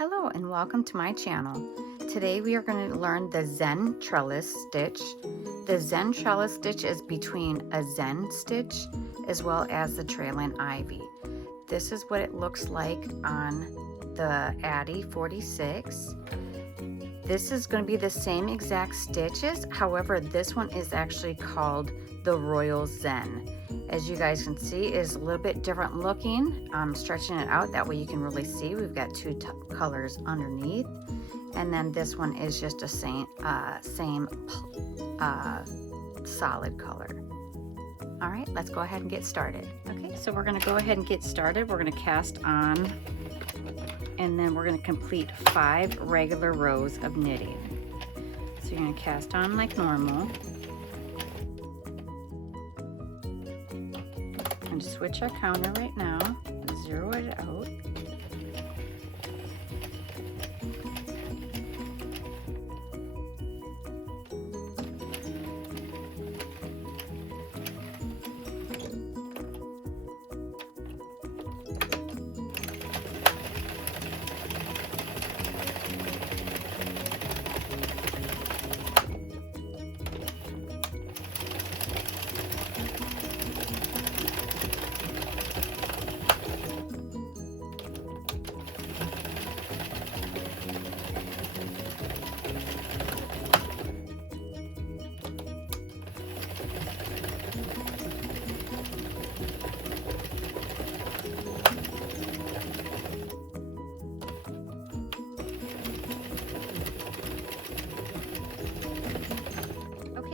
Hello and welcome to my channel. Today we are going to learn the Zen Trellis stitch. The Zen Trellis stitch is between a Zen stitch as well as the trailing ivy. This is what it looks like on the Addi 46. This is going to be the same exact stitches, however this one is actually called the Royal Zen. As you guys can see, it is a little bit different looking. I'm stretching it out, that way you can really see. We've got two colors underneath, and then this one is just a same solid color. All right, let's go ahead and get started. Okay, so we're gonna go ahead and get started. We're gonna cast on, and then we're gonna complete 5 regular rows of knitting. So you're gonna cast on like normal. And switch our counter right now, zero it out.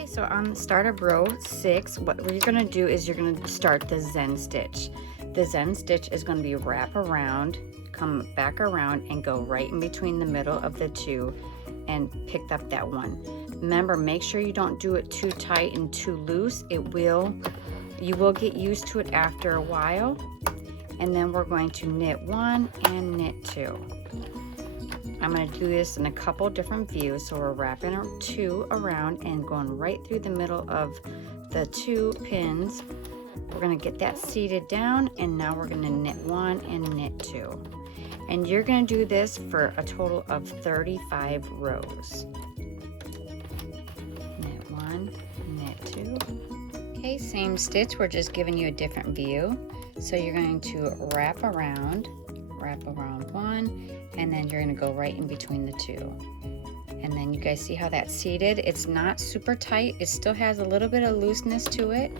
So on the start of row 6, what you're going to do is you're going to start the Zen stitch. The Zen stitch is going to be wrap around, come back around, and go right in between the middle of the two and pick up that one. Remember, make sure you don't do it too tight and too loose. You will get used to it after a while. And then we're going to knit 1 and knit 2. I'm going to do this in a couple different views, so we're wrapping 2 around and going right through the middle of the 2 pins. We're going to get that seated down, and now we're going to knit 1 and knit 2. And you're going to do this for a total of 35 rows. Knit 1, knit 2. Okay, same stitch, we're just giving you a different view. So you're going to wrap around 1, and then you're going to go right in between the 2. And then you guys see how that's seated. It's not super tight, it still has a little bit of looseness to it.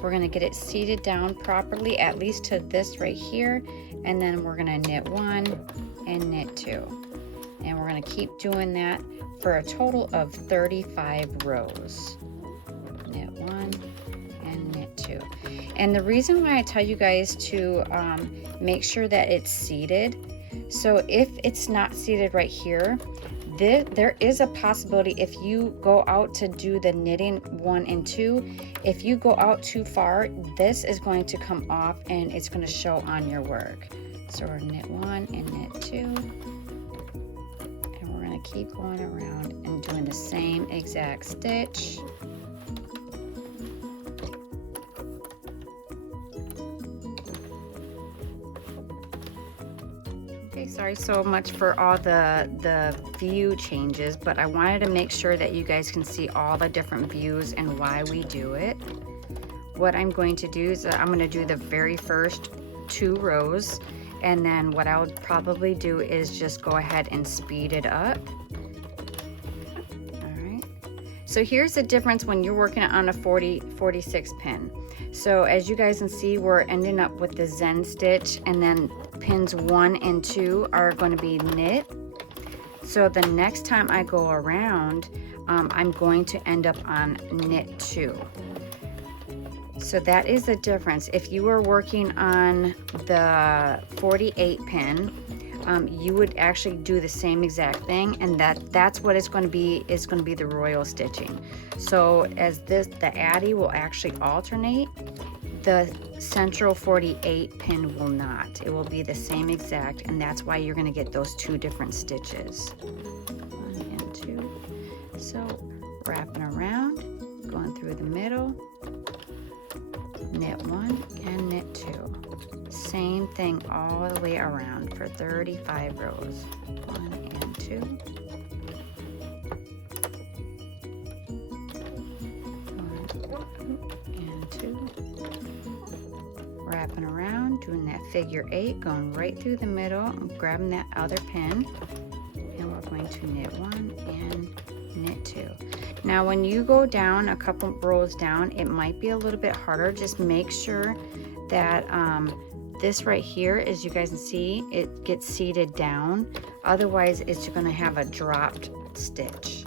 We're going to get it seated down properly, at least to this right here, and then we're going to knit 1 and knit 2. And we're going to keep doing that for a total of 35 rows. Knit 1 and knit 2. And the reason why I tell you guys to make sure that it's seated, so if it's not seated right here, there is a possibility if you go out to do the knitting 1 and 2, if you go out too far, this is going to come off and it's going to show on your work. So we're knit 1 and knit 2, and we're going to keep going around and doing the same exact stitch. Sorry so much for all the view changes, but I wanted to make sure that you guys can see all the different views and why we do it. What I'm going to do is I'm going to do the very first 2 rows, and then what I would probably do is just go ahead and speed it up. All right. So here's the difference when you're working on a 46 pin. So as you guys can see, we're ending up with the Zen stitch, and then pins 1 and 2 are going to be knit. So the next time I go around, I'm going to end up on knit 2. So that is the difference. If you were working on the 48 pin, you would actually do the same exact thing, and that's what it's going to be, is going to be the royal stitching. So as the Addi will actually alternate, the central 48 pin will not. It will be the same exact, and that's why you're going to get those 2 different stitches. 1 and 2. So wrapping around, going through the middle, knit 1 and knit 2. Same thing all the way around for 35 rows. 1 and 2. 1 and 2. Wrapping around, doing that figure 8, going right through the middle and grabbing that other pin. And we're going to knit 1 and knit 2. Now when you go down a couple rows down, it might be a little bit harder. Just make sure that this right here, as you guys can see, it gets seated down. Otherwise it's going to have a dropped stitch.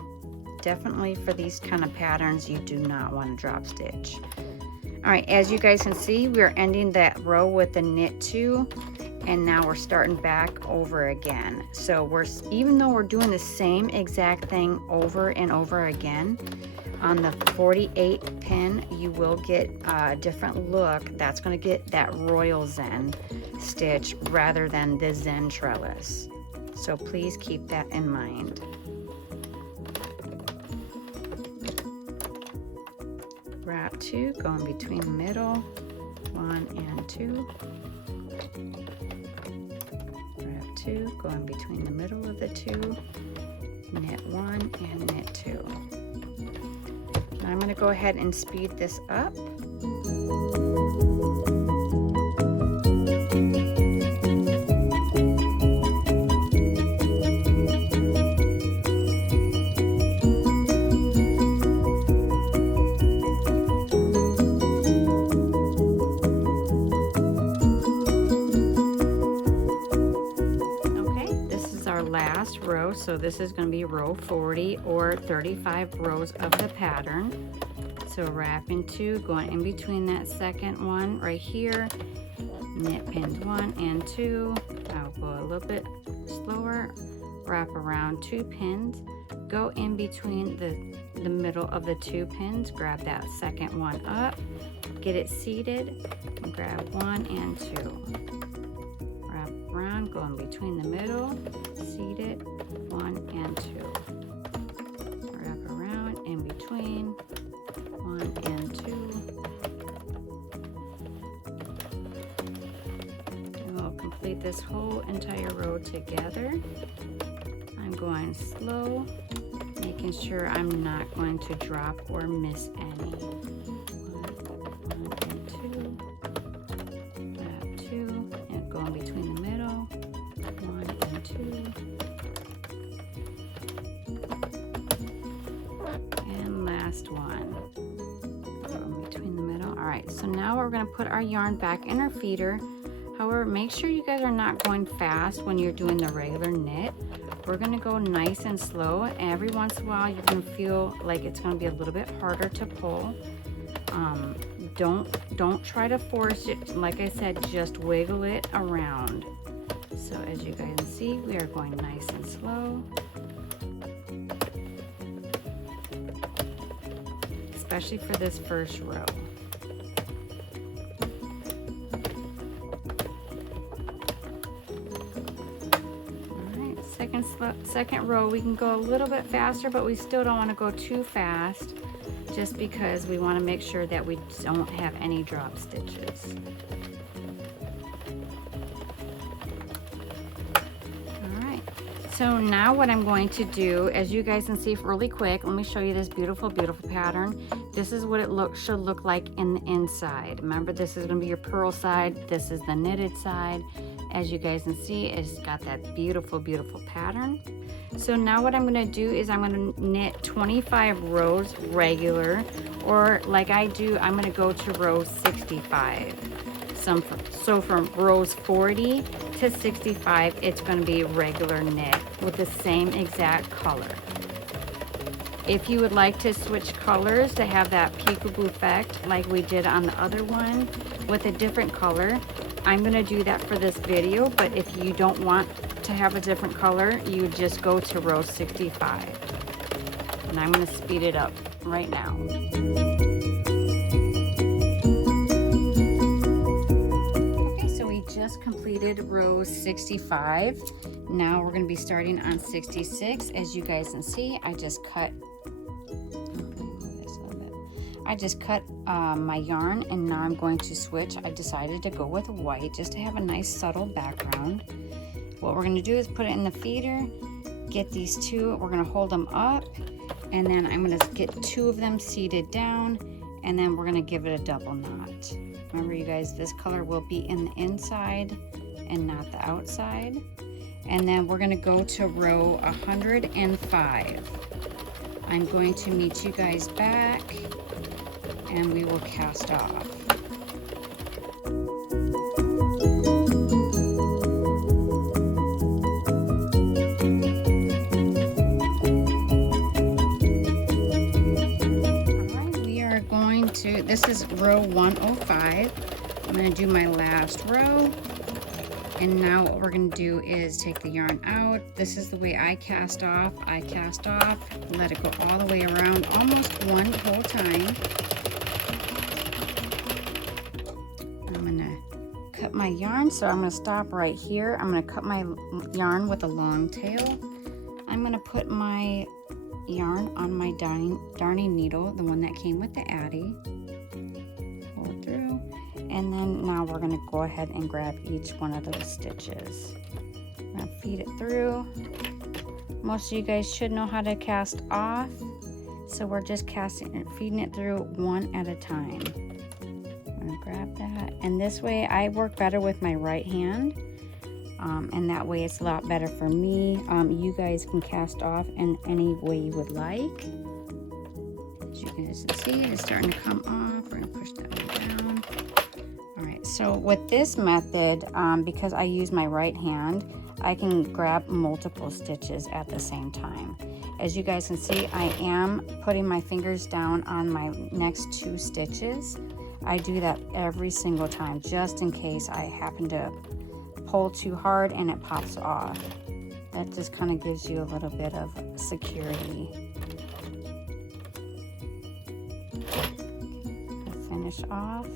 Definitely for these kind of patterns, you do not want to drop stitch. All right, as you guys can see, we're ending that row with the knit 2, and now we're starting back over again. So even though we're doing the same exact thing over and over again, on the 48 pin, you will get a different look. That's going to get that Royal Zen stitch rather than the Zen Trellis. So please keep that in mind. Wrap 2, going between the middle, 1 and 2. Wrap 2, going between the middle of the 2. Knit 1 and knit 2. Now I'm going to go ahead and speed this up. Last row, so this is going to be row 40 or 35 rows of the pattern. So wrapping 2, going in between that second one right here, knit pins 1 and 2. I'll go a little bit slower, wrap around 2 pins, go in between the middle of the 2 pins, grab that second one up, get it seated, and grab 1 and 2. Wrap around, go in between the middle, seated, 1 and 2. Wrap around, in between, 1 and 2. And we'll complete this whole entire row together. I'm going slow, making sure I'm not going to drop or miss any. 1 and 2. Wrap 2, and go in between the middle, 1 and 2. And last one, go in between the middle. All right, so now we're going to put our yarn back in our feeder. However, make sure you guys are not going fast when you're doing the regular knit. We're going to go nice and slow. Every once in a while you're going to feel like it's going to be a little bit harder to pull. Don't try to force it. Like I said, just wiggle it around. So as you guys can see, we are going nice and slow. Especially for this first row. Alright, second row, we can go a little bit faster, but we still don't want to go too fast, just because we want to make sure that we don't have any drop stitches. So now what I'm going to do, as you guys can see really quick, let me show you this beautiful, beautiful pattern. This is what it should look like in the inside. Remember, this is going to be your purl side. This is the knitted side. As you guys can see, it's got that beautiful, beautiful pattern. So now what I'm going to do is I'm going to knit 25 rows regular, or like I do, I'm going to go to row 65. So from rows 40 to 65, it's going to be regular knit with the same exact color. If you would like to switch colors to have that peekaboo effect like we did on the other one with a different color, I'm going to do that for this video. But if you don't want to have a different color, you just go to row 65. And I'm going to speed it up right now. Just completed row 65. Now we're going to be starting on 66. As you guys can see, I I just cut my yarn, and now I'm going to switch. I decided to go with white just to have a nice subtle background. What we're going to do is put it in the feeder, get these two, we're going to hold them up, and then I'm going to get two of them seated down, and then we're going to give it a double knot. Remember, you guys, this color will be in the inside and not the outside. And then we're going to go to row 105. I'm going to meet you guys back, and we will cast off. This is row 105. I'm going to do my last row, and now what we're going to do is take the yarn out. This is the way I cast off. I cast off, let it go all the way around, almost one whole time. I'm going to cut my yarn, so I'm going to stop right here. I'm going to cut my yarn with a long tail. I'm going to put my yarn on my darning needle, the one that came with the Addi. Pull through, and then now we're going to go ahead and grab each one of those stitches. I'm going to feed it through. Most of you guys should know how to cast off, so we're just casting and feeding it through one at a time. I'm going to grab that, and this way I work better with my right hand. And that way it's a lot better for me. You guys can cast off in any way you would like. As you can just see, it's starting to come off. We're going to push that one down. All right, so with this method, because I use my right hand, I can grab multiple stitches at the same time. As you guys can see, I am putting my fingers down on my next two stitches. I do that every single time, just in case I happen to pull too hard and it pops off. That just kind of gives you a little bit of security. Finish off.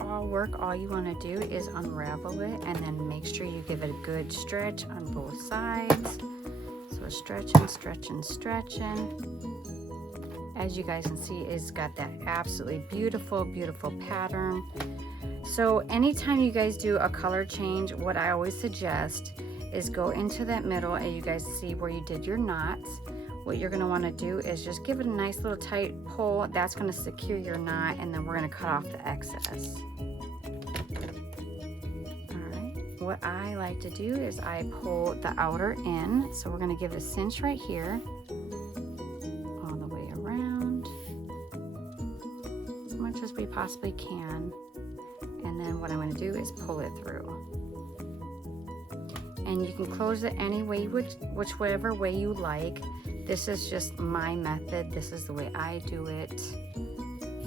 All work, all you want to do is unravel it and then make sure you give it a good stretch on both sides. So stretching, stretching, stretching. As you guys can see, it's got that absolutely beautiful, beautiful pattern. So anytime you guys do a color change, what I always suggest is go into that middle, and you guys see where you did your knots. What you're going to want to do is just give it a nice little tight pull. That's going to secure your knot, and then we're going to cut off the excess. Alright, what I like to do is I pull the outer in, so we're going to give it a cinch right here, all the way around, as much as we possibly can, and then what I'm going to do is pull it through. And you can close it any way, whichever way you like. This is just my method. This is the way I do it.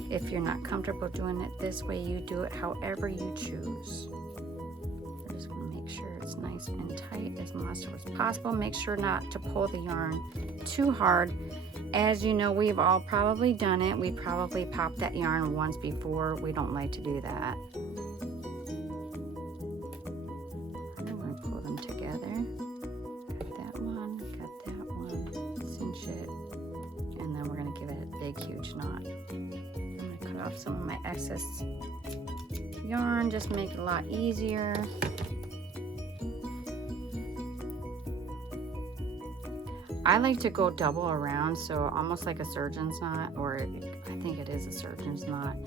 If you're not comfortable doing it this way, you do it however you choose. We're just going to make sure it's nice and tight as much as possible. Make sure not to pull the yarn too hard. As you know, we've all probably done it. We probably popped that yarn once before. We don't like to do that. I'm going to pull them together. Huge knot. I'm going to cut off some of my excess yarn, just make it a lot easier. I like to go double around, so almost like a surgeon's knot, or I think it is a surgeon's knot.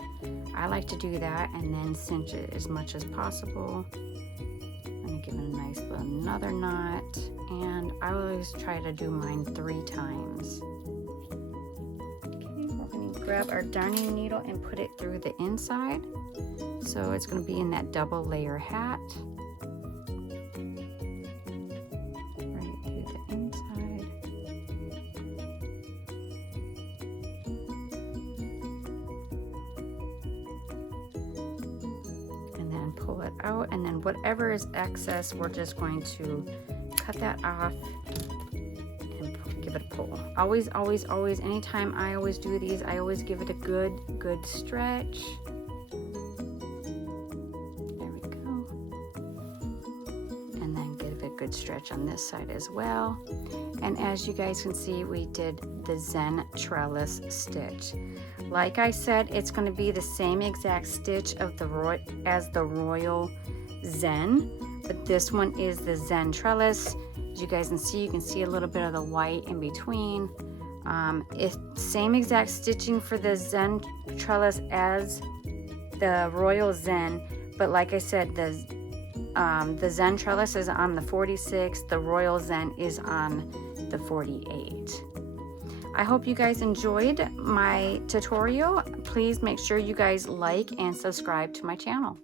I like to do that and then cinch it as much as possible. I'm going to give it a nice little another knot, and I always try to do mine 3 times. Grab our darning needle and put it through the inside, so it's going to be in that double layer hat right through that out, and then whatever is excess, we're just going to cut that off and give it a pull. Always, always, always, anytime I always do these, I always give it a good stretch. There we go. And then give it a good stretch on this side as well. And as you guys can see, we did the Zen Trellis stitch. Like I said, it's going to be the same exact stitch of as the Royal Zen, but this one is the Zen Trellis. As you guys can see a little bit of the white in between. It's same exact stitching for the Zen Trellis as the Royal Zen, but like I said, the Zen Trellis is on the 46, the Royal Zen is on the 48. I hope you guys enjoyed my tutorial. Please make sure you guys like and subscribe to my channel.